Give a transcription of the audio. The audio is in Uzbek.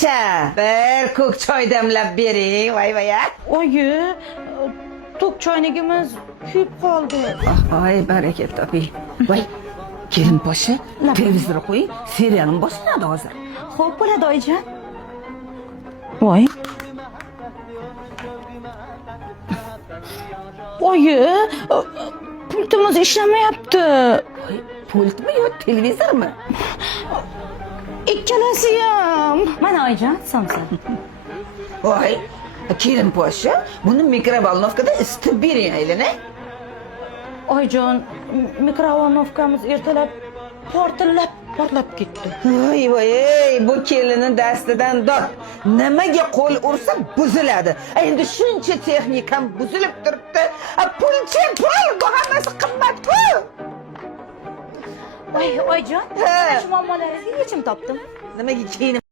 poshsha, bir ko'k choy damlab bering, voy. Oyi, tok choynigimiz kuyib qoldi. Ay, baraka toping. Voy, kelin poshsha, televizor qo'ying, serialim boshlanadi hozir. Xo'p bo'ladi oyijon. Voy. Oyi, pultimiz ishlamayapti. Pultmi yo televizormi? Ikkalasi ham. Mana oyijon, somsa. Voy, kelin poshsha, buni mikrovolnovkada isitib bering aylana. Oyijon, mikrovolnovkamiz ertalab portlab ketdi. Voy, bu kelini dastidan dod. Nimaga qo'l ursa buziladi. Endi shuncha texnikam buzilib turibdi. Pulchi pul, bu hammasi qimmat-ku. Oyijon, mana shu muammolaringizga yechim topdim. Nimaga keyin